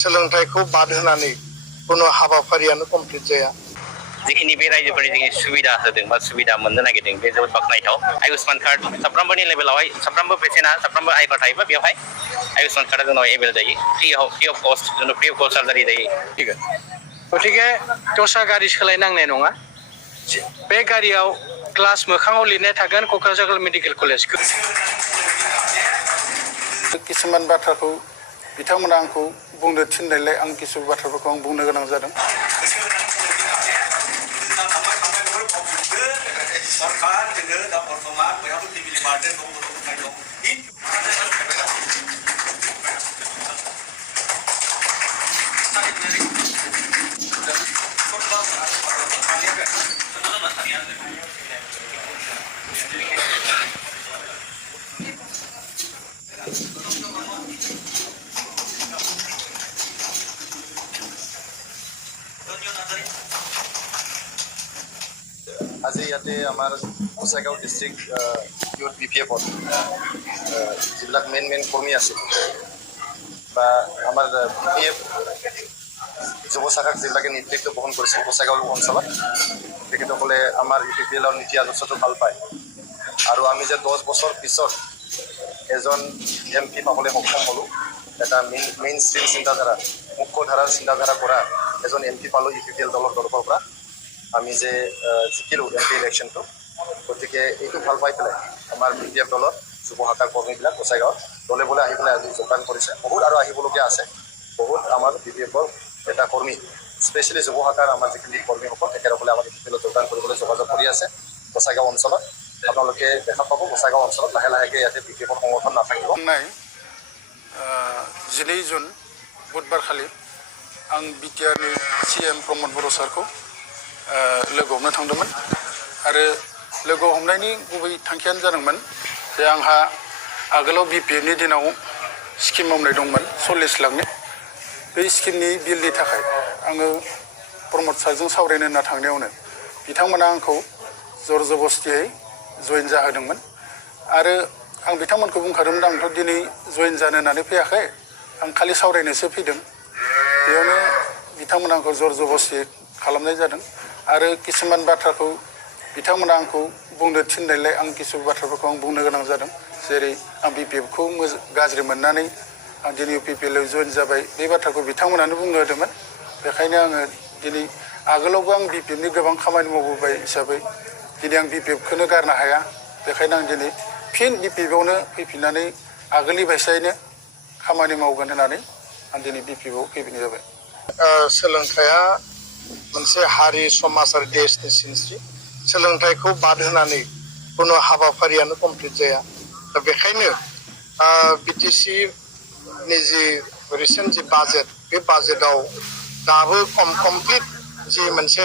सोलोंथाइखौ बाद होनानै कोनो हाबाफारियानो कमप्लिट जाया। जिखिनि बे रायजोफोरनि सुबिदा होदों बा सुबिदा मोननो नागिरदों बे जोबोद बाख्नायथाव। आयुष्मान कार्ड साफ्रोमबोनि लेभेलावहाय साफ्रोमबो पेसेन्टआ साफ्रोमबो आइ कार्ड थायोबा बेवहाय आयुष्मान कार्डआ जोंनाव एभेल जायो। फ्रि अफ कस्ट जोंनाव फ्रि अफ कस्ट सार्जारि जायो। गतिके दस्रा गारि सोलायनांनाय नङा। बे गारियाव ग्लास मोखाङाव लिरनाय थागोन क'क्राझार मेडिकेल कलेज। किसुमान बाथ्राखौ बिथांमोना आंखौ बुंनो थिननायलाय आं किसु बाथ्राफोरखौ आं बुंनो गोनां जादों। আজি ইয়াতে আমাৰ গোসাইগাঁও ডিষ্ট্ৰিক্ট ইউথ BPF-ত যিবিলাক মেইন কৰ্মী আছিল বা আমাৰ BPF যুৱ শাখাক যিবিলাকে নেতৃত্ব বহন কৰিছিল গোসাইগাঁও অঞ্চলত, তেখেতসকলে আমাৰ UPPL-ৰ নীতি আদৰ্শটো ভাল পায় আৰু আমি যে 10 বছৰ পিছত এজন MP পাবলৈ সক্ষম হ'লোঁ। এটা মেইন ষ্ট্ৰীম চিন্তাধাৰা, মুখ্য ধাৰাৰ চিন্তাধাৰা কৰা এজন MP পালোঁ UPPL দলৰ তৰফৰ পৰা। আমি যে জিকিলোঁ MP ইলেকশ্যনটো, গতিকে এইটো ভাল পাই পেলাই আমাৰ BPF দলৰ যুৱ শাখাৰ কৰ্মীবিলাক গোসাইগাঁৱত দলে বলে আহি পেলাই আজি যোগদান কৰিছে। বহুত আৰু আহিবলগীয়া আছে। বহুত আমাৰ BPF-ৰ এটা কৰ্মী, স্পেচিয়েলি যুৱ শাখাৰ আমাৰ যিখিনি কৰ্মীসকল তেখেতসকলে আমাৰ UPPL-ত যোগদান কৰিবলৈ যোগাযোগ কৰি আছে গোসাইগাঁও অঞ্চলত। আপোনালোকে দেখা পাব গোসাইগাঁও অঞ্চলত লাহে লাহেকৈ ইয়াতে BPF-ৰ সংগঠন নাথাকিব। নাই 12 जुन बुधबार खालि आं BTR-नि CM प्रमद बर' सारखौ लोगो हमनो थांदोंमोन आरो लोगो हमनायनि गुबै थांखियानो जादोंमोन जे आंहा आगोलाव BPF-नि दिनाव स्किम मावनाय दंमोन 40 लाखनि। बे स्किमनि बिलनि थाखाय आङो प्रमद सारजों सावरायनो होनना थांनायावनो बिथांमोना आंखौ जर जबस्तियै जइन जाहोदोंमोन आरो आं बिथांमोनखौ बुंखादोंमोन आंथ' दिनै जइन जानो होननानै फैयाखै, आं खालि सावरायनोसो फैदों। बेयावनो बिथांमोना आंखौ जर जबस्ति खालामनाय जादों आरो किसुमान बाथ्राखौ बिथांमोना आंखौ बुंनो थिननायलाय आं किसु बाथ्राफोरखौ आं बुंनो गोनां जादों। जेरै आं BPF-खौ गाज्रि मोननानै आं दिनै UPPL-आव जइन जाबाय, बे बाथ्राखौ बिथांमोनानो बुंनो होदोंमोन। बेखायनो आङो दिनै आगोलावबो आं BPF-नि गोबां खामानि मावबोबाय हिसाबै दिनै आं BPF-खौनो गारनो हाया। बेखायनो आं दिनै फिन BPF-आवनो फैफिननानै आगोलनि बायसायैनो खामानि मावगोन होननानै आं दिनै BPF-आव फैफिननाय जाबाय। सोलोंथाइया मोनसे हारि समाज आरो देशनि सिनस्रि। सोलोंथाइखौ बाद होनानै कोनो हाबाफारियानो कमप्लिट जाया। दा बेखायनो BTC-नि जि रिसेन्ट जि बाजेट, बे बाजेटआव दाबो कमप्लिट जि मोनसे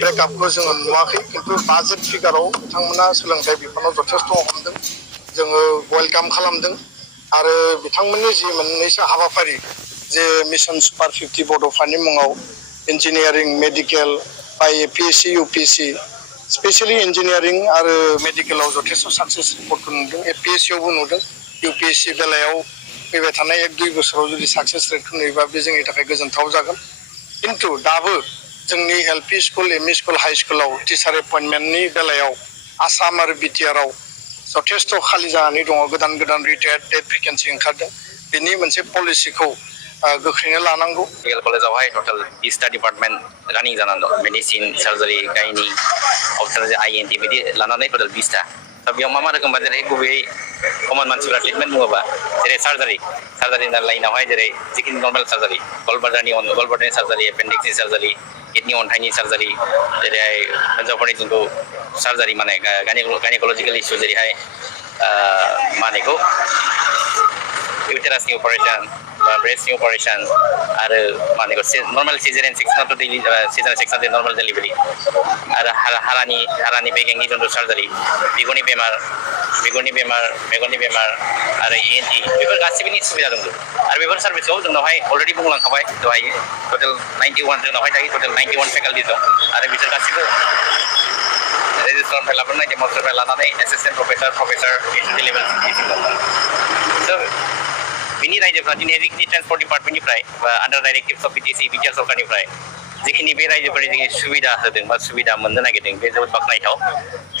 ब्रेकआपखौ जोङो नुवाखै, खिन्थु बाजेट फिगाराव बिथांमोना सोलोंथाइ बिफानाव जथेस्थ' हमदों। जोङो वेलकाम खालामदों आरो बिथांमोननि जि मोननैसो हाबाफारि जे मिशन सुपार 50 बड'फानि मुङाव इन्जिनियारिं, मेडिकेल बा APSC, UPSC, स्पेसियेलि इन्जिनियारिं आरो मेडिकेलाव जथेस्थ' साक्सेस रिपर्टखौ नुदों। APSC-आवबो नुदों। UPSC बेलायाव फैबाय थानाय 1-2 बोसोराव जुदि साक्सेस रेटखौ नुयोबा बे जोंनि थाखाय गोजोनथाव जागोन। खिन्थु दाबो जोंनि LP school, ME school, high स्कुलाव टिचार एपइन्टमेन्टनि बेलायाव आसाम आरो BTR-आव जथेस्थ' खालि जानानै दङ। गोदान रिटायार्ड डेट भेकेन्सि ओंखारदों। बेनि मोनसे पलिसिखौ गोख्रैनो लानांगौ। मेडिकेल कलेजावहाय टटेल 20टा डिपार्टमेन्ट रानिं जानानै दं। मेडिसिन, सार्जारि, गाइनी, अबथ्रालजि, INT बिदि लानानै टटेल 20टा। दा बेयाव मा रोखोम जेरै गुबैयै कमन मानसिफ्रा ट्रिटमेन्ट बुङोबा जेरै सार्जारिनि लाइनावहाय जेरै जिखिनि नर्मेल सार्जारि, गलब्लाडारनि सार्जारि, एपेन्डिक्सनि सार्जारि, किडनि अन्थाइनि सार्जारि, जेरैहाय हिन्जावफोरनि जिथु सार्जारि माने गाइनेकलजिकेल इसु जेरैहाय मानेखौ इउटेरासनि अपारेशन बा ब्रेस्टनि अपारेशन आरो मानेखौ नर्मेल सिजारियान सेक्सनाथ' दैलि सिजारियान सेक्सनाथ' नर्मेल डेलिभारि आरो हारानि बेगेंनि जिथु सार्जारि, बिगुरनि बेमार, मेगननि बेमार आरो ENT बेफोर गासिबोनि सुबिदा दंजोबो आरो बेफोर सार्भिसखौ जोंनावहाय अलरेडि बुंलांखाबाय दहाय टटेल 91 जोंनावहाय दायो टटेल 91 फेकाल्टि दं आरो बिसोर गासिबो रेजिस्ट्रारनिफ्राय लाबोनाय डेम'स्ट्रेटनिफ्राय लानानै एसिस्टेन्ट प्रफेसार, डिग्री लेभेल दं। बिनि रायजोफ्रा दिनै जिखिनि ट्रेन्सपर्ट डिपार्टमेन्टनिफ्राय बा आन्डार डाइरेक्टिभ्स अफ बिटिसि बिटिआर सरकारनिफ्राय जिखिनि बे रायजोफोरनि जिखिनि सुबिदा होदों बा सुबिदा मोननो नागिरदों बे जोबोद बाख्नायथाव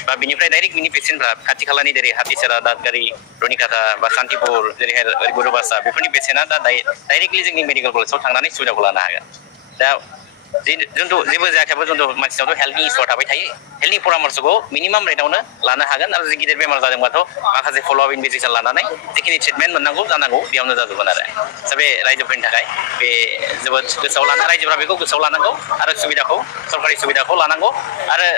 बा बिनिफ्राय डाइरेक्ट बिनि पेसेन्टफ्रा खाथि खालानि जेरै हाथिसारा दादगारि रुनिकाटा बा सान्तिपुर जेरैहाय गुरुबासा बेफोरनि पेसेन्टआ दा डाइरेक्टलि जोंनि मेडिकेल कलेजाव थांनानै सुबिदाखौ लानो हागोन दा जोंथ' जेबो जायाखैबो जोंथ' मानसिनावथ' हेल्थनि इस्युआ थाबाय थायो हेल्थनि परामर्सखौ मिनिमाम रेटआवनो लानो हागोन आरो गिदिर बेमार जादोंबाथ' माखासे फल' आप इनभेस्टिगेसन लानानै जिखिनि ट्रिटमेन्ट मोननांगौ जानांगौ बेयावनो जाजोबगोन आरो दा बे रायजोफोरनि थाखाय बे जोबोद गोसोआव लाना रायजोफोरा बेखौ गोसोआव लानांगौ आरो सुबिदाखौ सरकारि सुबिदाखौ लानांगौ आरो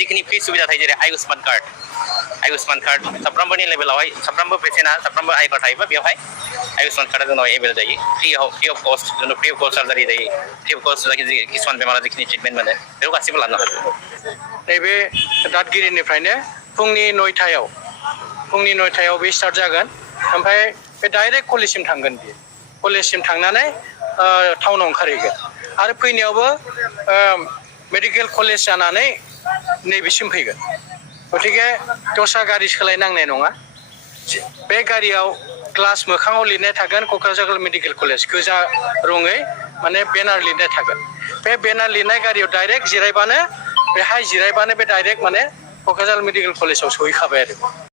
जिखिनि फ्रि सुबिदा थायो जेरै आयुष्मान कार्ड साफ्रोमबोनि लेभेलावहाय साफ्रोमबो पेसेन्टआ साफ्रोमबो आइ कार्ड थायोबा बेवहाय आयुष्मान कार्डआ जोंनाव एभेल जायो फ्रि अफ कस्ट जोंनाव फ्रि अफ कस्ट सार्जारि जायो फ्रि अफ कस्ट किसुमान बेमारा जिखिनि ट्रिटमेन्ट मोनो बेखौ गासिबो लानो हागोन नैबे दादगिरिनिफ्रायनो फुंनि 9टायाव बे स्टार्ट जागोन ओमफ्राय बे डाइरेक्ट कलेजसिम थांगोन बियो कलेजसिम थांनानै टाउनाव ओंखारहैगोन आरो फैनायावबो मेडिकेल कलेज जानानै नैबेसिम फैगोन गतिके दस्रा गारि सोलायनांनाय नङा बे गारियाव ग्लास मोखाङाव लिरनाय थागोन क'क्राझार मेडिकेल कलेज गोजा रङै माने बेनार लिरनाय थागोन बे बेनार लिरनाय गारियाव डाइरेक्ट जिरायबानो बे डाइरेक्ट माने क'क्राझार मेडिकेल कलेजाव सहैखाबाय आरो